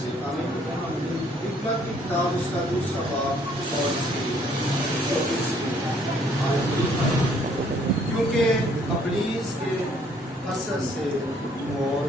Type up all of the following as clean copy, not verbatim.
سے حکمت کی کتاب اس کا دوسرا باب اور کیونکہ ابلیس کے حسد سے اور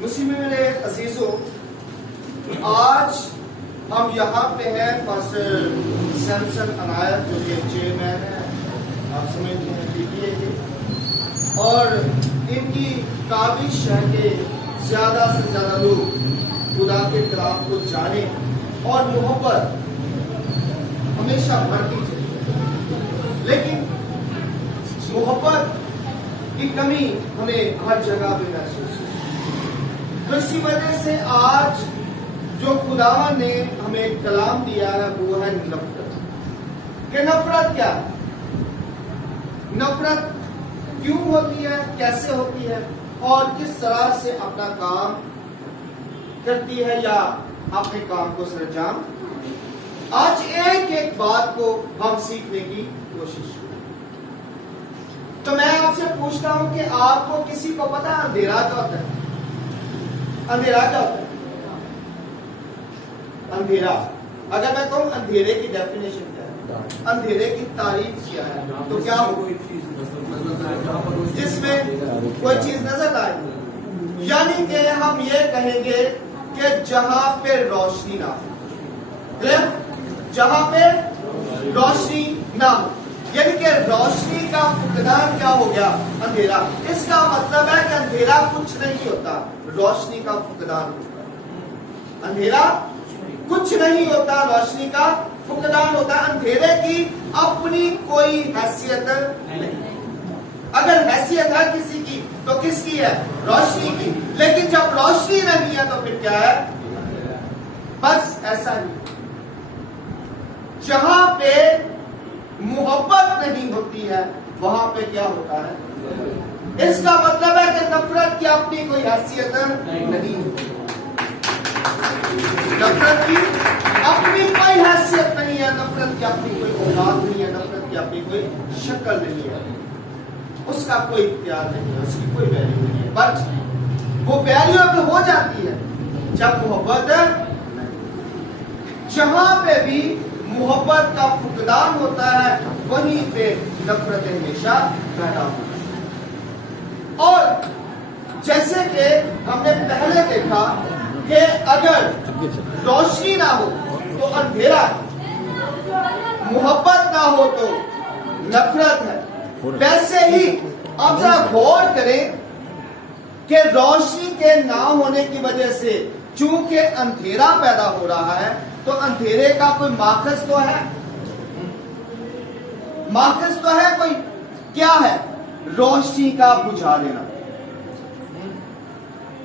مسیح میں میرے عزیزوں، آج ہم یہاں پہ ہیں پاسٹر سیمسن عنایت جو کہ چیئرمین ہے، آپ سمجھتے ہیں PTA کے، اور ان کی کاوش ہے کہ زیادہ سے زیادہ لوگ خدا کے کلام کو جانیں اور محبت ہمیشہ بڑھتی چاہیے، لیکن محبت کی کمی ہمیں ہر جگہ پہ محسوس ہوتی ہے۔ تو اسی وجہ سے آج جو خداوند نے ہمیں کلام دیا ہے وہ ہے نفرت۔ کہ نفرت کیا ہے؟ نفرت کیوں ہوتی ہے، کیسے ہوتی ہے اور کس طرح سے اپنا کام کرتی ہے یا اپنے کام کو سر انجام۔ آج ایک ایک بات کو ہم سیکھنے کی کوشش کریں۔ تو میں آپ سے پوچھتا ہوں کہ آپ کو کسی کو پتا ہے اندھیرا کیا ہوتا ہے؟ اندھیرا کیا ہوتا ہے؟ اندھیرا، اگر میں کہوں اندھیرے کی ڈیفینیشن کیا ہے، اندھیرے کی تعریف کیا ہے، تو کیا ہو؟ جس میں کوئی چیز نظر آئے، یعنی کہ ہم یہ کہیں گے کہ جہاں پہ روشنی نہ ہو، جہاں پہ روشنی نہ ہو، یعنی کہ روشنی کا فقدان کیا ہو گیا؟ اندھیرا۔ اس کا مطلب ہے کہ اندھیرا کچھ نہیں ہوتا، روشنی کا فقدان ہوتا ہے۔ اندھیرا کچھ نہیں ہوتا، روشنی کا فقدان ہوتا ہے۔ اندھیرے کی اپنی کوئی حیثیت نہیں، اگر حیثیت ہے کسی کی تو کس کی ہے؟ روشنی کی۔ لیکن جب روشنی نہیں ہے تو پھر کیا ہے؟ بس ایسا ہی۔ جہاں پہ محبت نہیں ہوتی ہے وہاں پہ کیا ہوتا ہے؟ اس کا مطلب ہے کہ نفرت کی اپنی کوئی حیثیت نہیں ہوتی، نفرت کی اپنی کوئی حیثیت نہیں ہے، نفرت کی اپنی کوئی اوقات نہیں ہے، نفرت کی اپنی کوئی شکل نہیں ہے، اس کا کوئی اختیار نہیں ہے، اس کی کوئی ویلیو نہیں ہے۔ بٹ وہ ویلیوبل ہو جاتی ہے جب محبت ہے۔ جہاں پہ بھی محبت کا فقدان ہوتا ہے وہیں پہ نفرت ہمیشہ پیدا ہوتی ہے۔ اور جیسے کہ ہم نے پہلے دیکھا کہ اگر روشنی نہ ہو تو اندھیرا ہے، محبت نہ ہو تو نفرت ہے۔ ویسے ہی آپ ذرا غور کریں کہ روشنی کے نہ ہونے کی وجہ سے چونکہ اندھیرا پیدا ہو رہا ہے تو اندھیرے کا کوئی ماخذ تو ہے، ماخذ تو ہے کوئی، کیا ہے؟ روشنی کا بجھا دینا۔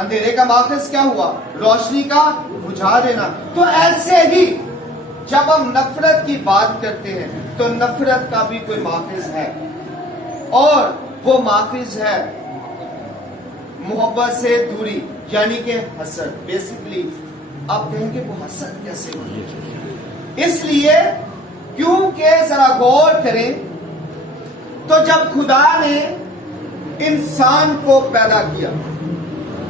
اندھیرے کا ماخذ کیا ہوا؟ روشنی کا بجھا دینا۔ تو ایسے ہی جب ہم نفرت کی بات کرتے ہیں تو نفرت کا بھی کوئی ماخذ ہے، اور وہ ماخذ ہے محبت سے دوری، یعنی کہ حسد۔ بیسیکلی آپ کہیں گے وہ حسد کیسے ہوئی؟ اس لیے کیونکہ ذرا غور کریں تو جب خدا نے انسان کو پیدا کیا،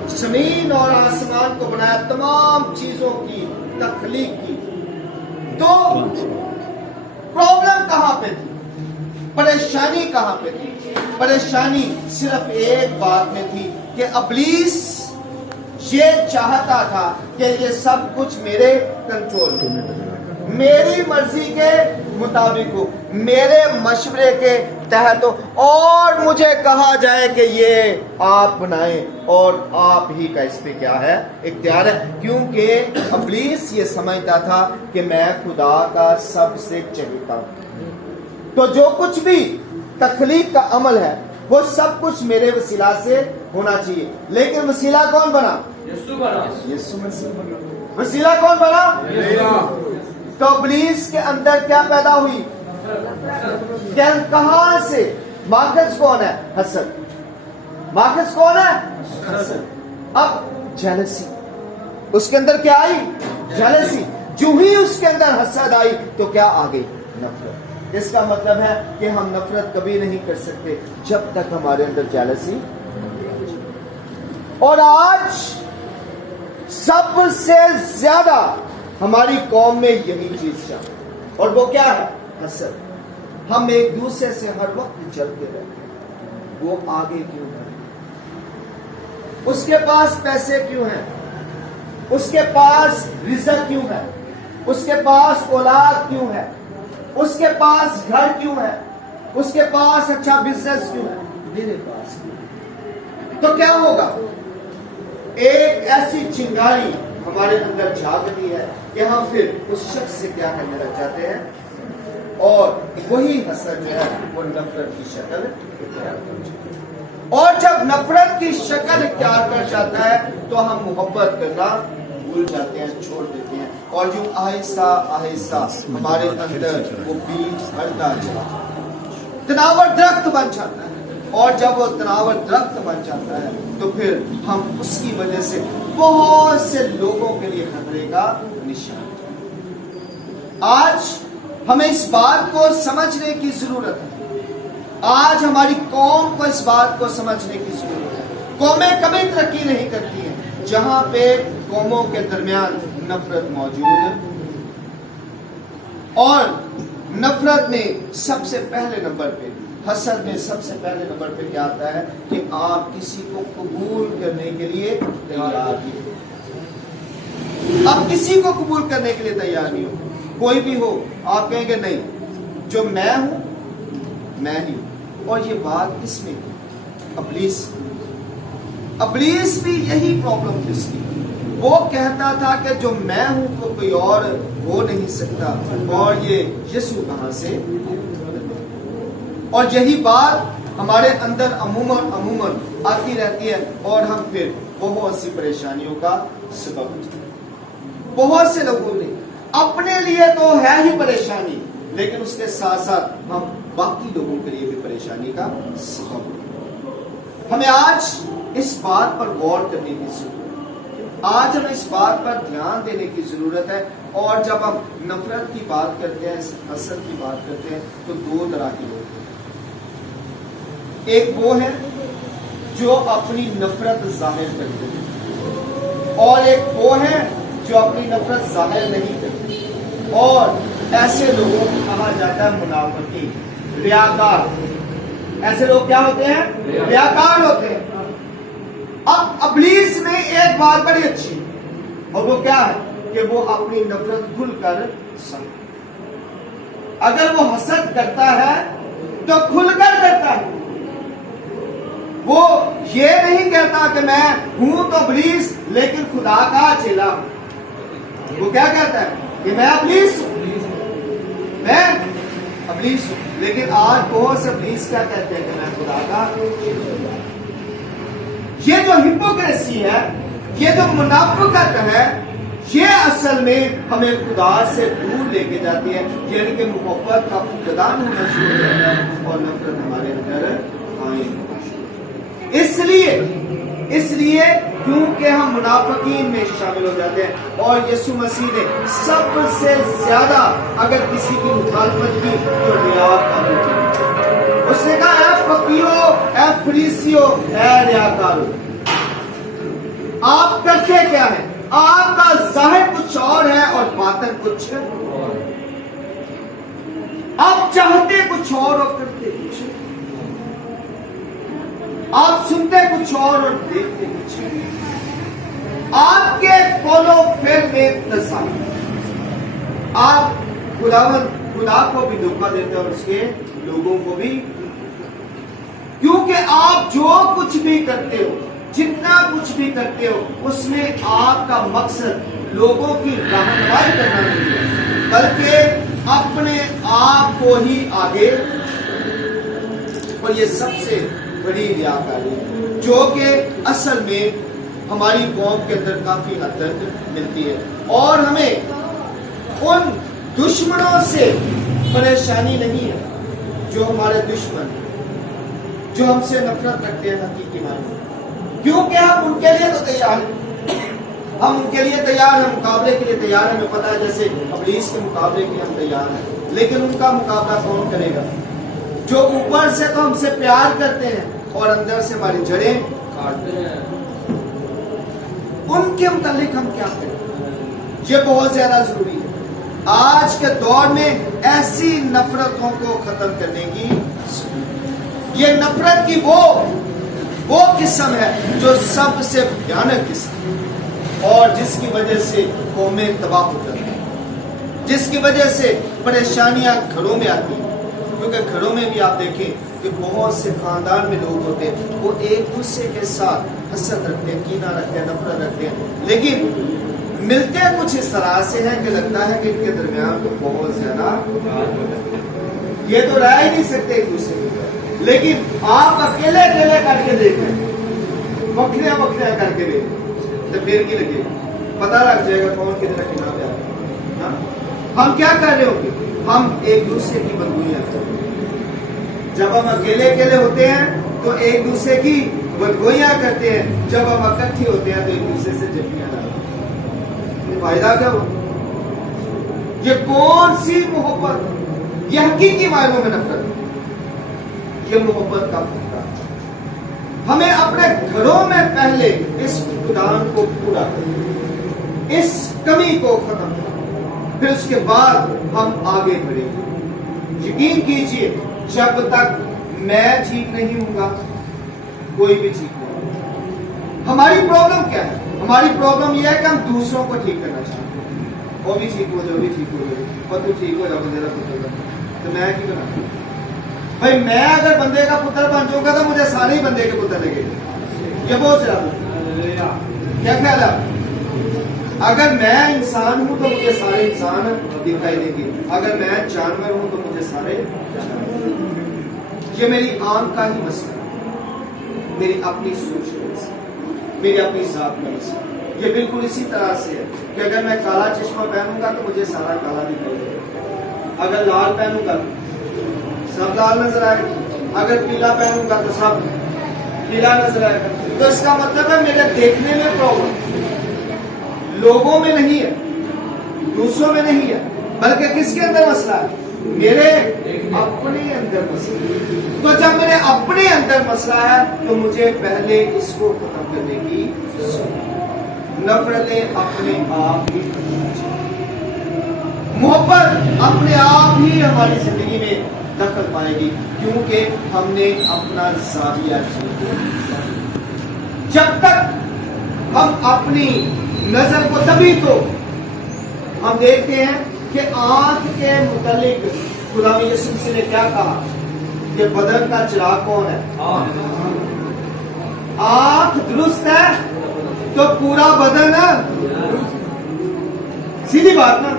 زمین اور آسمان کو بنایا، تمام چیزوں کی تخلیق کی، تو پرابلم کہاں پہ تھی؟ پریشانی کہاں پہ تھی؟ پریشانی صرف ایک بات میں تھی کہ ابلیس یہ چاہتا تھا کہ یہ سب کچھ میرے کنٹرول میں، میری مرضی کے مطابق ہو، میرے مشورے کے تحت ہو، اور مجھے کہا جائے کہ یہ آپ بنائیں اور آپ ہی کا اس پہ کیا ہے؟ اختیار ہے۔ کیونکہ ابلیس یہ سمجھتا تھا کہ میں خدا کا سب سے چہیتا ہوں، تو جو کچھ بھی تخلیق کا عمل ہے وہ سب کچھ میرے وسیلہ سے ہونا چاہیے۔ لیکن وسیلہ کون بنا؟ یسوع مسیح بنا۔ وسیلہ کون بنا؟ تو ابلیس کے اندر کیا پیدا ہوئی؟ کہاں سے؟ ماخذ کون ہے؟ حسد۔ ماخذ کون ہے؟ حسد۔ اب جیلسی اس کے اندر کیا آئی؟ جیلسی۔ جو ہی اس کے اندر حسد آئی تو کیا آ گئی؟ نفرت۔ اس کا مطلب ہے کہ ہم نفرت کبھی نہیں کر سکتے جب تک ہمارے اندر جیلسی. اور آج سب سے زیادہ ہماری قوم میں یہی چیز چاہتے ہیں, اور وہ کیا ہے؟ حسد. ہم ایک دوسرے سے ہر وقت جلتے رہتے ہیں. وہ آگے کیوں ہے؟ اس کے پاس پیسے کیوں ہیں؟ اس کے پاس رزق کیوں ہے؟ اس کے پاس اولاد کیوں ہے؟ اس کے پاس گھر کیوں ہے؟ اس کے پاس اچھا بزنس کیوں ہے؟ میرے پاس کیوں ہے؟ تو کیا ہوگا؟ ایک ایسی چنگاری ہمارے اندر جاگتی ہے کہ ہم پھر اس شخص سے کیا کرنے لگ جاتے ہیں, اور وہی حسد جو ہے وہ نفرت کی شکل اختیار کر جاتا ہے. اور جب نفرت کی شکل اختیار کر جاتا ہے تو ہم محبت کرنا بھول جاتے ہیں, چھوڑ دیتے ہیں, اور جو آہستہ آہستہ ہمارے اندر وہ بیج بڑھتا جاتا ہے, تناور درخت بن جاتا ہے. اور جب وہ تناور درخت بن جاتا ہے تو پھر ہم اس کی وجہ سے بہت سے لوگوں کے لیے خطرے کا نشان. آج ہمیں اس بات کو سمجھنے کی ضرورت ہے. آج ہماری قوم کو اس بات کو سمجھنے کی ضرورت ہے. قومیں کبھی ترقی نہیں کرتی ہیں جہاں پہ قوموں کے درمیان نفرت موجود ہے. اور نفرت میں سب سے پہلے نمبر پہ, حسد میں سب سے پہلے نمبر پہ کیا آتا ہے کہ آپ کسی کو قبول کرنے کے لیے تیار نہیں. آپ کسی کو قبول کرنے کے لیے تیار نہیں ہو. کوئی بھی ہو آپ کہیں گے نہیں, جو میں ہوں میں ہی ہوں. اور یہ بات کس میں کی؟ ابلیس بھی یہی پرابلم تھی اس کی. وہ کہتا تھا کہ جو میں ہوں تو کوئی اور ہو نہیں سکتا, اور یہ یسوع کہاں سے. اور یہی بات ہمارے اندر عموماً آتی رہتی ہے, اور ہم پھر بہت سی پریشانیوں کا سبب ہوتے ہیں. بہت سے لوگوں نے اپنے لیے تو ہے ہی پریشانی, لیکن اس کے ساتھ ساتھ ہم باقی لوگوں کے لیے بھی پریشانی کا سبب ہوتے ہیں. ہمیں آج اس بات پر غور کرنے کی ضرورت ہے. آج ہمیں اس بات پر دھیان دینے کی ضرورت ہے. اور جب ہم نفرت کی بات کرتے ہیں, حسد کی بات کرتے ہیں, تو دو طرح کے لوگ ہیں. ایک وہ ہے جو اپنی نفرت ظاہر کرتے ہیں, اور ایک وہ ہے جو اپنی نفرت ظاہر نہیں کرتے. اور ایسے لوگوں کو کہا جاتا ہے منافقین, ریاکار. ایسے لوگ کیا ہوتے ہیں؟ ریاکار ہوتے ہیں. اب ابلیس میں ایک بات بڑی اچھی, اور وہ کیا ہے کہ وہ اپنی نفرت کھل کر سمجھے. اگر وہ حسد کرتا ہے تو کھل کر کرتا ہے. وہ یہ نہیں کہتا کہ میں ہوں تو ابلیس لیکن خدا کا چیلا ہوں. وہ کیا کہتا ہے کہ میں ابلیس ہوں, میں ابلیس ہوں. لیکن آج بہت سے ابلیس کیا کہتے ہیں کہ میں خدا کا چیلا ہوں. یہ جو ہپوکریسی ہے, یہ جو منافقت ہے, یہ اصل میں ہمیں خدا سے دور لے کے جاتی ہے. یعنی کہ محبت کا فقدان ہونا شروع ہو جاتا ہے اور نفرت ہمارے اندر قائم ہونا شروع. اس لیے کیونکہ ہم منافقین میں شامل ہو جاتے ہیں. اور یسوع مسیح نے سب سے زیادہ اگر کسی کی مخالفت کی تو ریاکاری کی. اس نے کہا اے فقیرو, اے فریسیو, اے ریاکارو, آپ کرتے کیا ہیں؟ آپ کا ظاہر کچھ اور ہے اور باطن کچھ اور. آپ چاہتے کچھ اور کرتے کچھ. آپ سنتے کچھ اور دیکھتے کچھ. آپ کے قول و فعل میں تضاد. آپ خدا کو بھی دھوکہ دیتے اور اس کے لوگوں کو بھی. کیونکہ آپ جو کچھ بھی کرتے ہو, جتنا کچھ بھی کرتے ہو, اس میں آپ کا مقصد لوگوں کی رہنمائی کرنا نہیں ہے, بلکہ اپنے آپ کو ہی آگے. اور یہ سب سے بڑی ریاکاری ہے جو کہ اصل میں ہماری قوم کے اندر کافی حد تک ملتی ہے. اور ہمیں ان دشمنوں سے پریشانی نہیں ہے جو ہمارے دشمن ہیں, جو ہم سے نفرت رکھتے ہیں حقیقی معنی, کیونکہ ہم ان کے لیے تو تیار ہیں. ہم ان کے لیے تیار ہیں, مقابلے کے لیے تیار ہیں. ہمیں پتا ہے جیسے ابلیس کے مقابلے کے لیے ہم تیار ہیں, لیکن ان کا مقابلہ کون کرے گا؟ جو اوپر سے تو ہم سے پیار کرتے ہیں اور اندر سے ہماری جڑیں کاٹتے ہیں. ان کے متعلق ہم کیا کریں؟ یہ بہت زیادہ ضروری ہے. آج کے دور میں ایسی نفرتوں کو ختم کرنے کی، یہ نفرت کی وہ قسم ہے جو سب سے بھیانک قسم ہے، اور جس کی وجہ سے قومیں تباہ ہو جاتی ہیں، جس کی وجہ سے پریشانیاں گھروں میں آتی ہیں. کیونکہ گھروں میں بھی آپ دیکھیں کہ بہت سے خاندان میں لوگ ہوتے ہیں، وہ ایک دوسرے کے ساتھ حسد رکھتے ہیں، کینہ رکھتے ہیں، نفرت رکھتے ہیں، لیکن ملتے کچھ اس طرح سے ہیں کہ لگتا ہے کہ ان کے درمیان تو بہت زیادہ یہ تو رہ ہی نہیں سکتے ایک دوسرے کے. لیکن آپ اکیلے کر کے دیکھیں، وکھرے کر کے دیکھیں تو پھر کی لگے پتہ لگ جائے گا کون کتنا کنا پہ آتا ہے. ہم کیا کر رہے ہوں گے؟ ہم ایک دوسرے کی بدگوئیاں کرتے ہیں. جب ہم اکیلے ہوتے ہیں تو ایک دوسرے کی بدگوئیاں کرتے ہیں، جب ہم اکٹھے ہوتے ہیں تو ایک دوسرے سے جفیاں ڈالتے ہیں. فائدہ کیا ہو؟ یہ کون سی محبت؟ یہ حقیقی معنوں میں نفرت، یہ محبت کا فقدان. ہمیں اپنے گھروں میں پہلے اس فقدان کو پورا کریں، اس کمی کو ختم کریں، پھر اس کے بعد ہم آگے بڑھیں گے. یقین کیجئے جب تک میں ٹھیک نہیں ہوں گا کوئی بھی ٹھیک نہیں ہوگا. ہماری پرابلم کیا ہے؟ ہماری پرابلم یہ ہے کہ ہم دوسروں کو ٹھیک کرنا چاہتے ہیں. وہ بھی ٹھیک ہو جائے، وہ بھی ٹھیک ہو جائے، اور تو ٹھیک ہو جائے میرا پتر تو میں کی بنا. بھائی میں اگر بندے کا پتر بن جاؤں گا تو مجھے سارے ہی بندے کے پتر لگے گا. یہ بہت زیادہ کیا خیال ہے؟ اگر میں انسان ہوں تو مجھے سارے انسان دکھائی دیں گے، اگر میں جانور ہوں تو مجھے سارے. یہ میری آنکھ کا ہی مسئلہ ہے، میری اپنی سوچ کا مسئلہ، میری اپنی ذات کا مسئلہ. یہ بالکل اسی طرح سے ہے کہ اگر میں کالا چشمہ پہنوں گا تو مجھے سارا کالا دکھائی دے گا، اگر لال پہنوں گا سب لال نظر آئے گا، اگر پیلا پہنوں گا تو سب پیلا نظر آئے گا. تو اس کا مطلب ہے میرے دیکھنے میں پرابلم لوگوں میں نہیں ہے، دوسروں میں نہیں ہے، بلکہ کس کے اندر مسئلہ ہے؟ میرے اپنے اندر مسئلہ ہے. تو جب میرے اپنے اندر مسئلہ ہے تو مجھے پہلے اس کو ختم کرنے کی نفرتیں اپنے آپ ہی ختم. محبت اپنے آپ ہی ہماری زندگی میں دخل پائے گی، کیونکہ ہم نے اپنا زاویہ چنا. جب تک ہم اپنی نظر کو، تبھی تو ہم دیکھتے ہیں کہ آنکھ کے متعلق خدا یسوع مسیح نے کیا کہا کہ بدن کا چراغ کون ہے؟ آنکھ درست ہے تو پورا بدن ہے. سیدھی بات نا.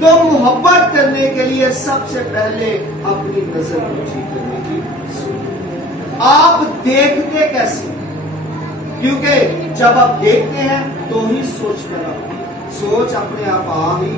تو محبت کرنے کے لیے سب سے پہلے اپنی نظر کو ٹھیک کرنے کی. آپ دیکھتے کیسے؟ کیونکہ جب آپ دیکھتے ہیں تو ہی سوچ کر سوچ اپنے آپ آ ہی.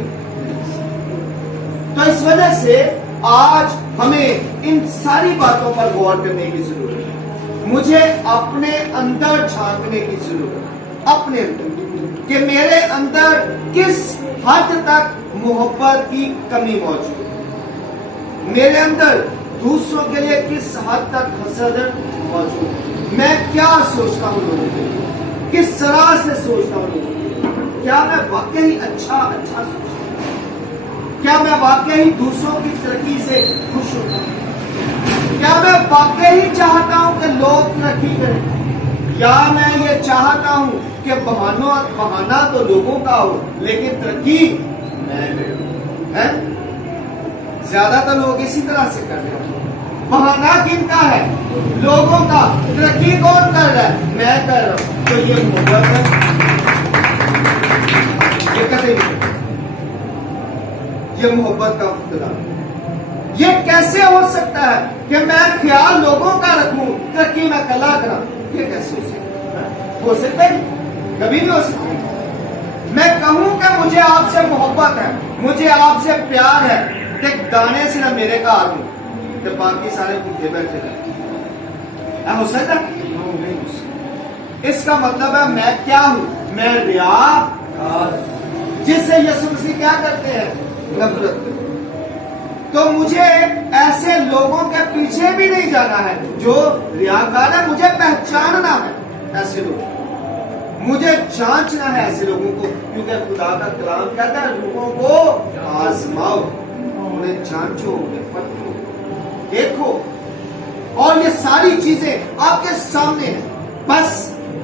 تو اس وجہ سے آج ہمیں ان ساری باتوں پر غور کرنے کی ضرورت ہے. مجھے اپنے اندر جھانکنے کی ضرورت ہے، اپنے اندر، کہ میرے اندر کس حد تک محبت کی کمی موجود ہے، میرے اندر دوسروں کے لیے کس حد تک حسد موجود ہے، میں کیا سوچتا ہوں لوگوں کے لیے، کس طرح سے سوچتا ہوں لوگوں کے لیے. کیا میں واقعی اچھا سوچتا ہوں؟ کیا میں واقعی دوسروں کی ترقی سے خوش ہوتا ہوں؟ کیا میں واقعی چاہتا ہوں کہ لوگ ترقی کریں، یا میں یہ چاہتا ہوں کہ بہانہ تو لوگوں کا ہو لیکن ترقی میں کروں؟ زیادہ تر لوگ اسی طرح سے کر رہے ہیں. بہانہ کن کا ہے؟ لوگوں کا. ترقی کون کر رہا ہے؟ میں کر رہا ہوں. تو یہ محبت ہے؟ یہ کتنے یہ محبت کا فقدان. یہ کیسے ہو سکتا ہے کہ میں خیال لوگوں کا رکھوں، ترقی میں کلا کرا؟ یہ کیسے ہو سکتا ہے؟ ہو سکتا ہے؟ کبھی نہیں ہو سکتا. میں کہوں کہ مجھے آپ سے محبت ہے، مجھے آپ سے پیار ہے، کہ دانے سے نہ میرے کا آدمی کہ باقی سارے بھوکے بیٹھے رہے. ہو سکتا ہے؟ نہیں ہو سکتا. اس کا مطلب ہے میں کیا ہوں؟ میں ریا، جس سے یسوع مسیح کیا کرتے ہیں؟ نفرت. تو مجھے ایسے لوگوں کے پیچھے بھی نہیں جانا ہے جو ریاکار ہے. مجھے پہچاننا ہے ایسے لوگ، مجھے جانچنا ہے ایسے لوگوں کو، کیونکہ خدا کا کلام کہتا ہے لوگوں کو آزماؤ، انہیں جانچو، انہیں پرکھو، دیکھو. اور یہ ساری چیزیں آپ کے سامنے ہیں، بس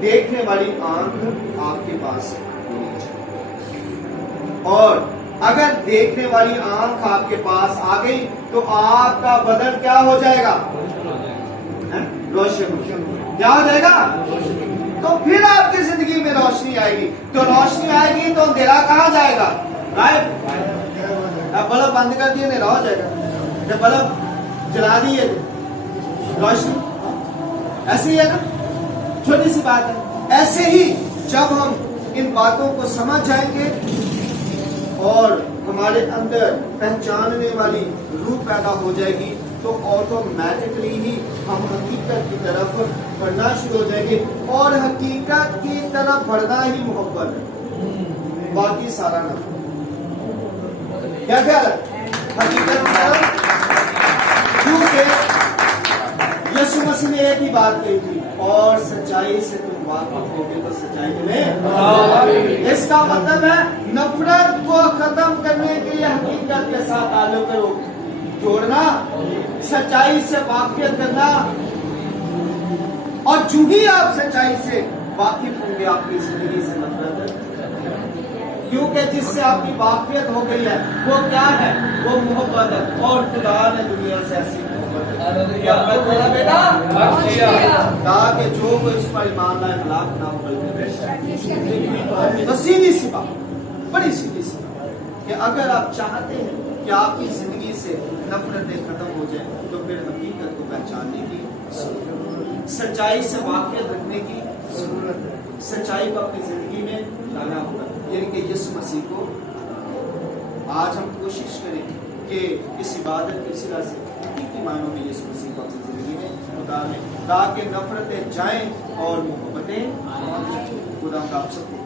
دیکھنے والی آنکھ آپ کے پاس ہونی چاہیے. اور اگر دیکھنے والی آنکھ آپ کے پاس آ گئی تو آپ کا بدن کیا ہو جائے گا؟ روشن. کیا ہو جائے گا؟ تو پھر آپ کی زندگی میں روشنی آئے گی. تو روشنی آئے گی تو اندھیرا کہاں جائے گا؟ رائٹ. اب بلب بند کر دیے اندھیرا ہو جائے گا، جب بلب جلا دیے روشنی. ایسے ہی ہے نا، چھوٹی سی بات ہے. ایسے ہی جب ہم ان باتوں کو سمجھ جائیں گے اور ہمارے اندر پہچاننے والی روح پیدا ہو جائے گی تو آٹومیٹکلی ہی ہم حقیقت کی طرف بڑھنا شروع ہو جائیں گے. اور حقیقت کی طرف بڑھنا ہی محبت ہے، باقی سارا نہ. کیا خیال ہے؟ حقیقت کی طرف. کیونکہ یسوع مسیح نے ایک ہی بات کہی تھی، اور سچائی سے تم واقف ہوگے تو سچائی میں. اس کا مطلب ہے نفرت کو ختم کرنے کے لیے حقیقت کے ساتھ تعلق کرو، جوڑنا، سچائی سے واقفیت کرنا. اور جو ہی آپ سچائی سے واقف ہوں گے آپ کی زندگی سے نفرت، کیونکہ جس سے آپ کی واقفیت ہو گئی ہے وہ کیا ہے؟ وہ محبت ہے. اور خدا نے دنیا سے ایسی تاکہ جو کوئی اس پر ایمان لائے ہلاک نہ ہو بلکہ. تو سیدھی سی بات، بڑی سیدھی سی بات کہ اگر آپ چاہتے ہیں کہ آپ کی زندگی سے نفرتیں ختم ہو جائیں تو پھر حقیقت کو پہچاننے کی ضرورت ہے، سچائی سے واقفیت رکھنے کی ضرورت ہے، سچائی کو اپنی زندگی میں لانا ہوگا. یعنی کہ یسوع مسیح کو آج ہم کوشش کریں کہ اس عبادت کی سلسلہ سے حقیقی معنوں میں یسوع مسیح کو اپنی زندگی میں اتاریں تاکہ نفرتیں جائیں اور محبتیں آئیں. خدا آپ سب کو